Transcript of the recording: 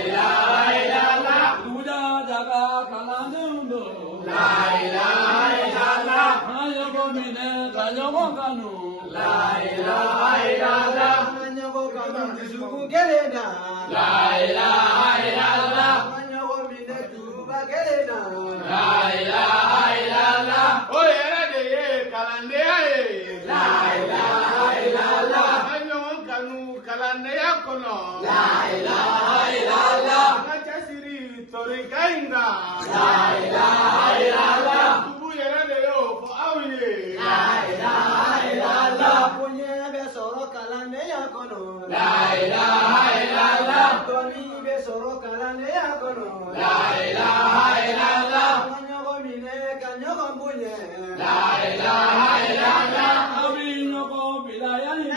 ilaha illallah. Buddha Jaga Kalandu. La ilaha illallah. Hayogo Mine Kayogo Kanu. La ilaha illallah. Manyogo kanu kisugu gelena. La ilaha illallah. Manyogo mine tuba gelena. La ilaha illallah. O yere de ye kalande ye. La ilaha illallah. Anyo kanu kalande ya kono. La ilaha illallah. Ngachasiri tori kainga. La ilaha illallah. Tubu yere de yo fo awiye. La ilaha illallah. Kunye be soro kalane ya kono. La ilaha illallah. Toni be soro kalane ya kono. La ilaha illallah. Manyogo mine kanyogo mbunye. La ilaha illallah. Abinoko Bilayani.